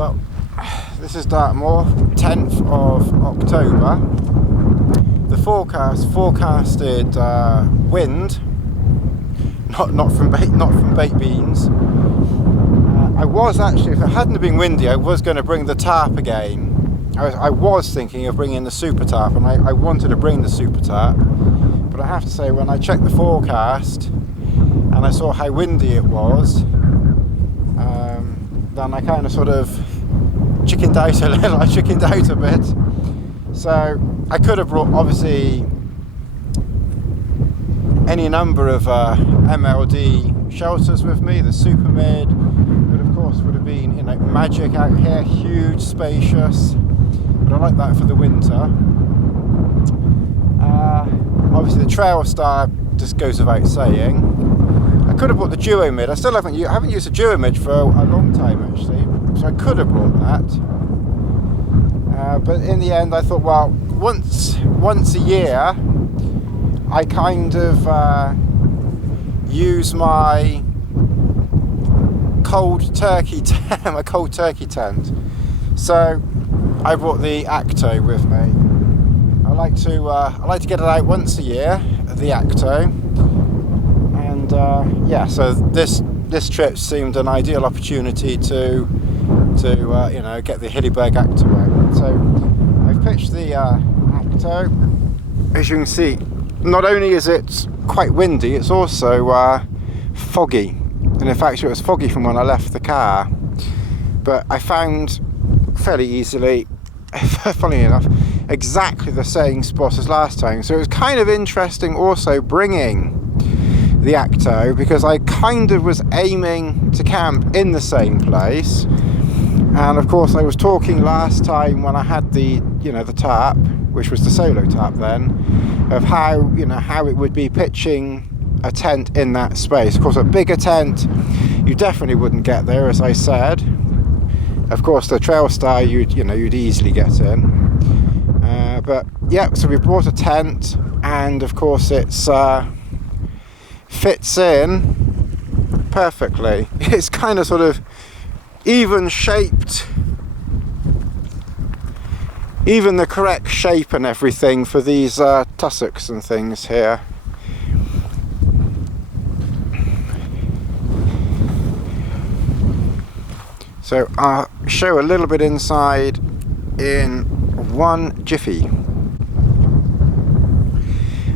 Well, this is Dartmoor, 10th of October. The forecasted wind, not from baked beans. I was actually, if it hadn't been windy, I was going to bring the tarp again. I was thinking of bringing the super tarp, and I wanted to bring the super tarp, but I have to say, when I checked the forecast and I saw how windy it was, then I kind of sort of chickened out a little. I chickened out a bit. So I could have brought obviously any number of mLd shelters with me. The super mid would of course would have been, you know, magic out here, huge, spacious. But I like that for the winter. Obviously the Trail Star just goes without saying. I could have brought the Duo mid. I still haven't used a Duo mid for a long time actually, so I could have brought that. But in the end I thought, well, once a year I kind of use my cold turkey tent. So I brought the Akto with me. I like to get it out once a year, the Akto, and yeah. So this trip seemed an ideal opportunity to you know, get the Hillyberg Akto out. So I've pitched the Akto. As you can see, not only is it quite windy, it's also foggy. And in fact, it was foggy from when I left the car. But I found fairly easily, funnily enough, exactly the same spot as last time. So it was kind of interesting also bringing the Akto, because I kind of was aiming to camp in the same place. And of course I was talking last time when I had the, you know, the tarp, which was the solo tarp then, of how, you know, how it would be pitching a tent in that space. Of course a bigger tent you definitely wouldn't get there, as I said. Of course the Trail Star you'd easily get in. But yeah, so we brought a tent, and of course it's fits in perfectly. It's kind of sort of even shaped, even the correct shape and everything for these tussocks and things here. So I'll show a little bit inside in one jiffy.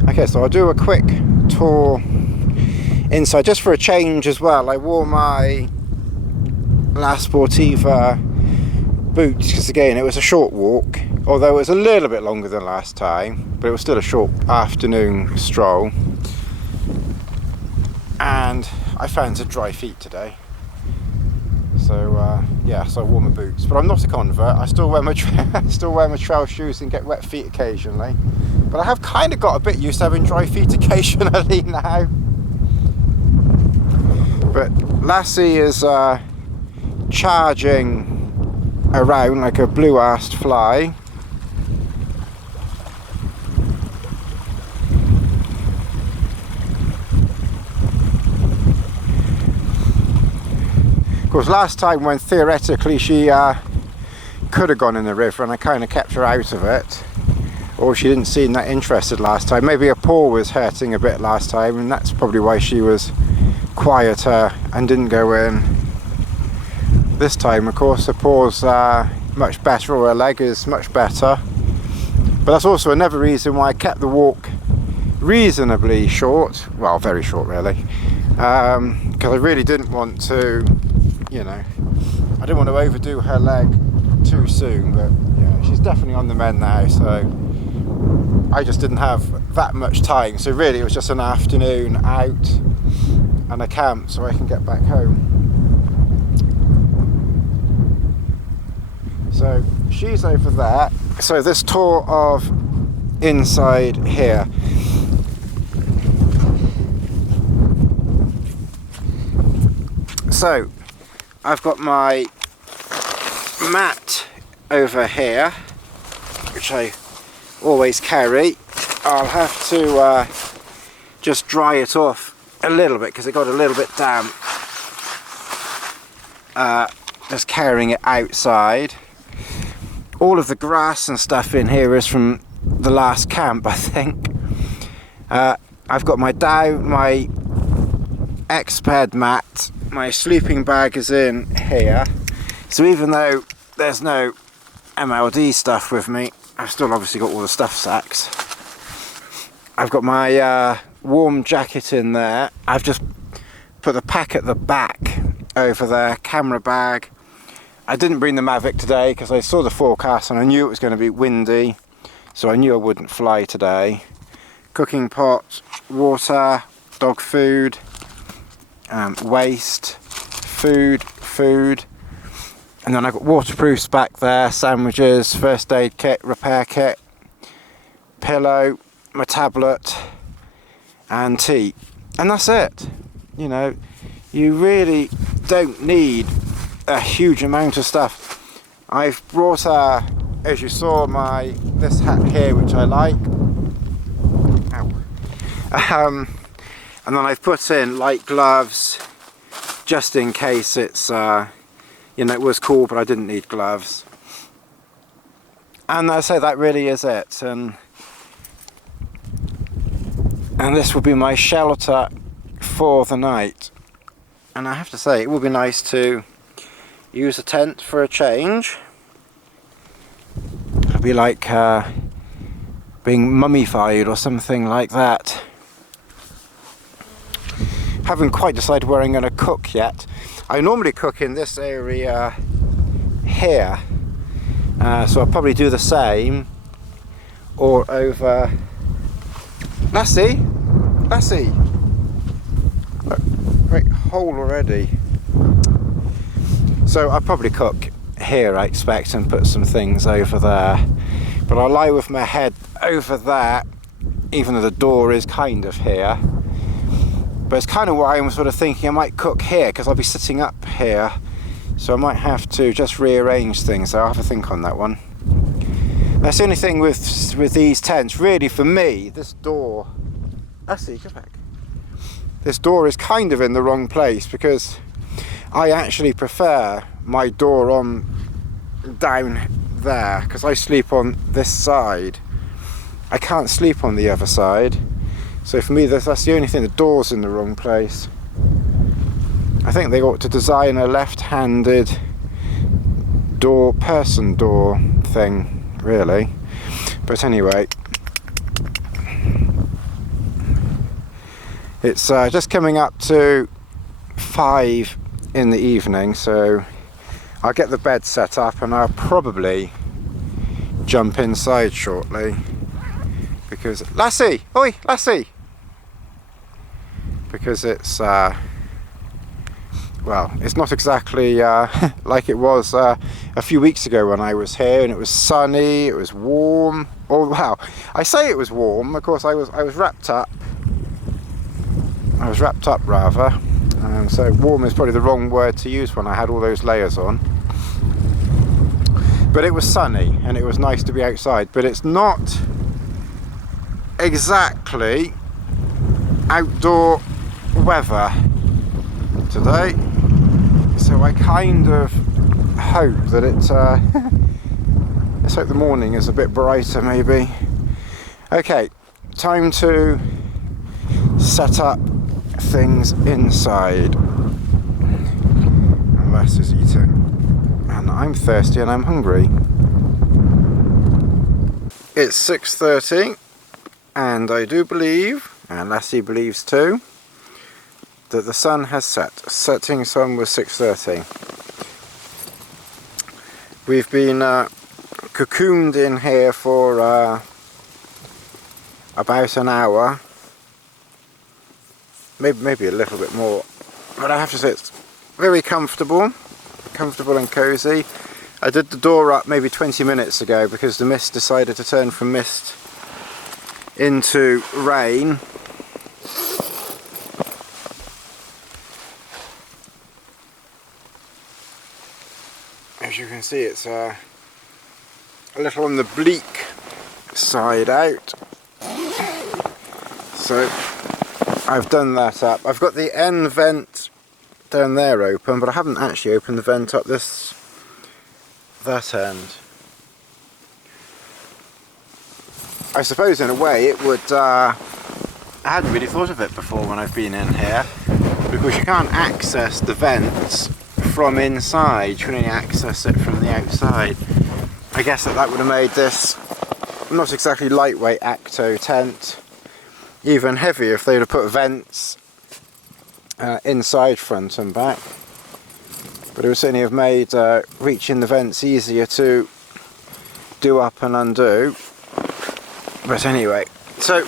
Okay, so I'll do a quick tour inside just for a change as well. I wore my La Sportiva boots because again it was a short walk, although it was a little bit longer than last time, but it was still a short afternoon stroll. And I found some dry feet today, so yeah, so I wore my boots. But I'm not a convert. I still wear my trail shoes and get wet feet occasionally. But I have kind of got a bit used to having dry feet occasionally now. But Lassie is charging around like a blue-assed fly. Of course, last time when theoretically she could have gone in the river and I kind of kept her out of it, or she didn't seem that interested last time. Maybe her paw was hurting a bit last time, and that's probably why she was quieter and didn't go in. This time, of course, her paw's much better, or her leg is much better. But that's also another reason why I kept the walk reasonably short, well, very short really, because I really didn't want to, you know, I didn't want to overdo her leg too soon. But yeah, she's definitely on the mend now, so I just didn't have that much time. So really it was just an afternoon out and a camp so I can get back home. So she's over there. So this tour of inside here. So I've got my mat over here, which I always carry. I'll have to just dry it off a little bit because it got a little bit damp just carrying it outside. All of the grass and stuff in here is from the last camp, I think. I've got my X-Ped mat, my sleeping bag is in here. So even though there's no mLd stuff with me, I've still obviously got all the stuff sacks. I've got my warm jacket in there. I've just put the pack at the back over there, camera bag. I didn't bring the Mavic today because I saw the forecast and I knew it was going to be windy, so I knew I wouldn't fly today. Cooking pot, water, dog food, waste, food, and then I've got waterproofs back there, sandwiches, first aid kit, repair kit, pillow, my tablet and tea, and that's it. You know, you really don't need a huge amount of stuff. I've brought as you saw, this hat here, which I like. Ow. And then I've put in light gloves just in case it's you know, it was cool but I didn't need gloves. And I say that really is it. And this will be my shelter for the night. And I have to say, it would be nice to use a tent for a change. It'll be like being mummified or something like that. Haven't quite decided where I'm going to cook yet. I normally cook in this area here, so I'll probably do the same, or over. Lassie, look, great hole already. So I'll probably cook here, I expect, and put some things over there. But I'll lie with my head over there, even though the door is kind of here. But it's kind of why I'm sort of thinking I might cook here, because I'll be sitting up here. So I might have to just rearrange things. I'll have a think on that one. That's the only thing with these tents, really, for me. This door, Lassie, go back. This door is kind of in the wrong place, because I actually prefer my door on down there, because I sleep on this side. I can't sleep on the other side. So for me, that's the only thing. The door's in the wrong place. I think they ought to design a left-handed person door thing, really. But anyway, it's just coming up to 5 in the evening, so I'll get the bed set up and I'll probably jump inside shortly, because Lassie, oi, Lassie, because it's well, it's not exactly like it was a few weeks ago when I was here, and it was sunny, it was warm. Oh wow, I say it was warm, of course I was wrapped up. I was wrapped up rather. So warm is probably the wrong word to use when I had all those layers on. But it was sunny and it was nice to be outside, but it's not exactly outdoor weather today. So I kind of hope that it's let's hope the morning is a bit brighter maybe. Okay, time to set up things inside. And Les is eating, and I'm thirsty and I'm hungry. It's 6:30, and I do believe, and Lassie believes too, that the sun has set. Setting sun was 6:30. We've been cocooned in here for about an hour. Maybe a little bit more, but I have to say it's very comfortable and cozy. I did the door up maybe 20 minutes ago because the mist decided to turn from mist into rain. As you can see, it's a little on the bleak side out, so I've done that up. I've got the end vent down there open, but I haven't actually opened the vent up that end. I suppose in a way it would, I hadn't really thought of it before when I've been in here, because you can't access the vents from inside, you can only access it from the outside. I guess that would have made this not exactly lightweight Akto tent even heavier if they'd have put vents inside front and back. But it would certainly have made reaching the vents easier to do up and undo. But anyway, so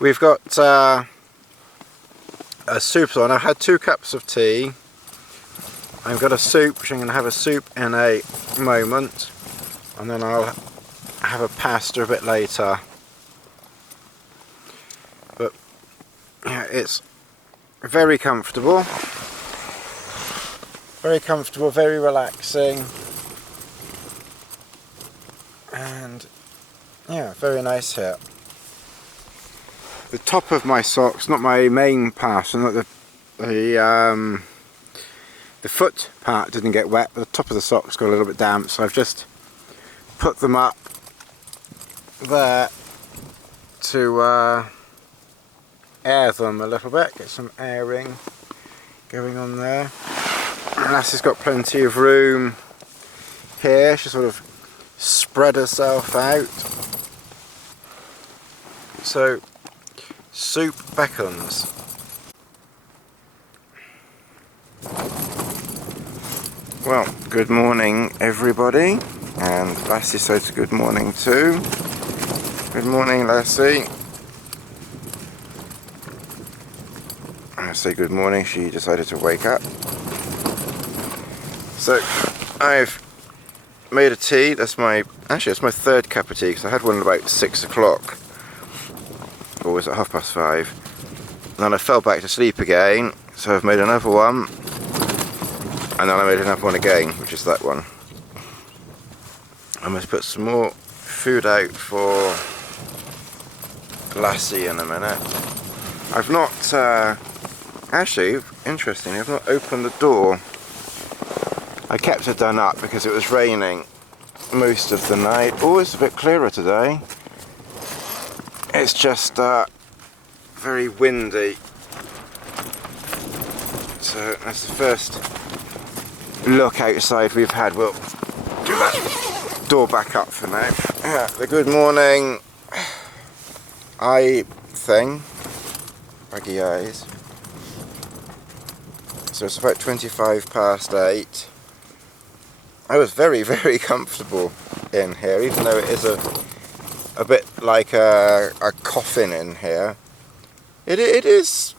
we've got a soup on. I've had 2 cups of tea. I've got a soup, which I'm going to have a soup in a moment, and then I'll have a pasta a bit later. But yeah, it's very comfortable, very relaxing, and yeah, very nice here. The top of my socks, not my main part, and not the foot part didn't get wet, but the top of the socks got a little bit damp, so I've just put them up there to air them a little bit, get some airing going on there. And Lassie's got plenty of room here, she sort of spread herself out. So, soup beckons. Well, good morning everybody, and Lassie says good morning too. Good morning, Lassie. I say good morning, she decided to wake up. So, I've made a tea. That's my 3rd cup of tea, because I had one at about 6 o'clock. Or was it 5:30? And then I fell back to sleep again, so I've made another one. And then I made another one again, which is that one. I must put some more food out for Lassie in a minute. I've not, actually, interestingly, I've not opened the door. I kept it done up because it was raining most of the night. Oh, it's a bit clearer today. It's just very windy. So that's the first look outside we've had. We'll do that door back up for now. Yeah, the good morning eye thing, buggy eyes. So it's about 8:25. I was very, very comfortable in here, even though it is a bit like a coffin in here. It is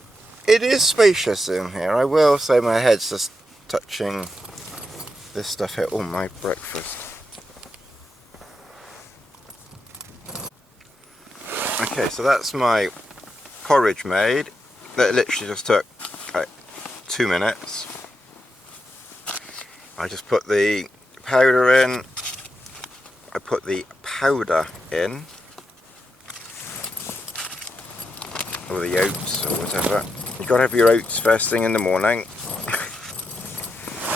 spacious in here. I will say my head's just touching this stuff here. Oh, my breakfast. Okay, so that's my porridge made. That literally just took like 2 minutes. I just put the powder in. I put the powder in, or the oats or whatever. You've got to have your oats first thing in the morning.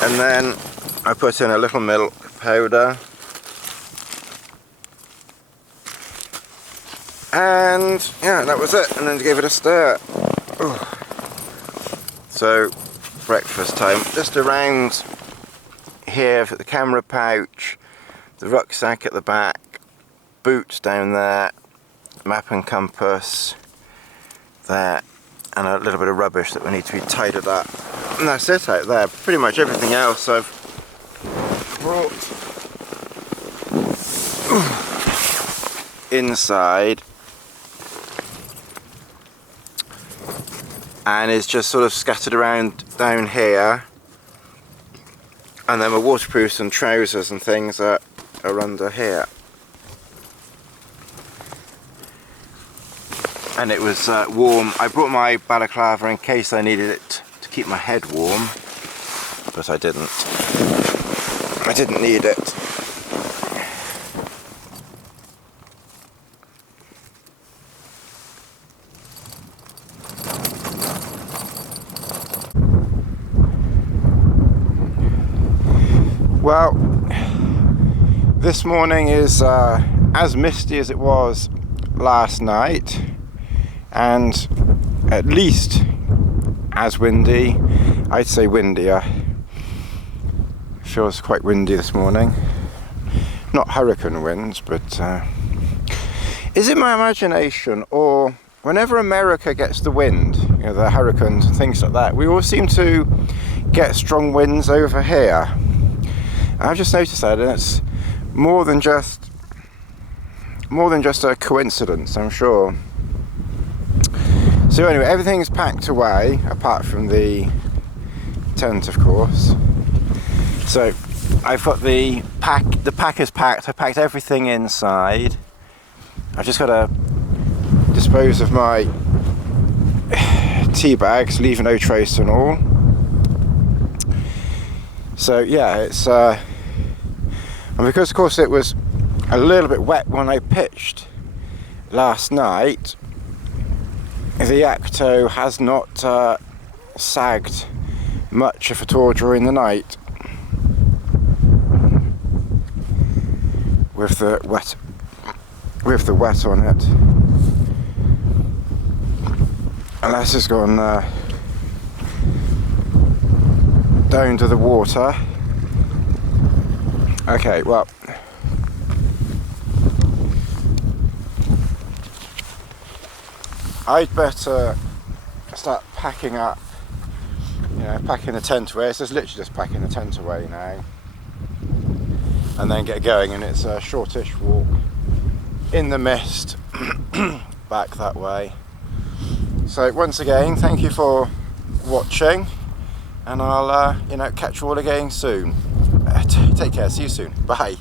And then I put in a little milk powder. And yeah, that was it. And then gave it a stir. Ooh. So, breakfast time. Just around here for the camera pouch, the rucksack at the back, boots down there, map and compass there, and a little bit of rubbish that will need to be tidied up. And that's it out there. Pretty much everything else I've brought inside, and is just sort of scattered around down here. And then my waterproofs and trousers and things are under here. And it was warm. I brought my balaclava in case I needed it to keep my head warm, but I didn't. I didn't need it. Well, this morning is as misty as it was last night, and at least as windy. I'd say windier. It feels quite windy this morning. Not hurricane winds, but is it my imagination, or whenever America gets the wind, you know, the hurricanes and things like that, we all seem to get strong winds over here. I've just noticed that, and it's more than just a coincidence, I'm sure. So anyway, everything's packed away apart from the tent, of course. So I've got the pack is packed. I packed everything inside. I've just got to dispose of my tea bags, leave no trace and all. So yeah, it's and because of course it was a little bit wet when I pitched last night, the Akto has not sagged much, if at all, during the night with the wet on it, unless it's gone down to the water. Okay, well, I'd better start packing up, you know, packing the tent away. So it's literally just packing the tent away now, and then get going. And it's a shortish walk in the mist back that way. So once again, thank you for watching, and I'll catch you all again soon. Take care, see you soon, bye.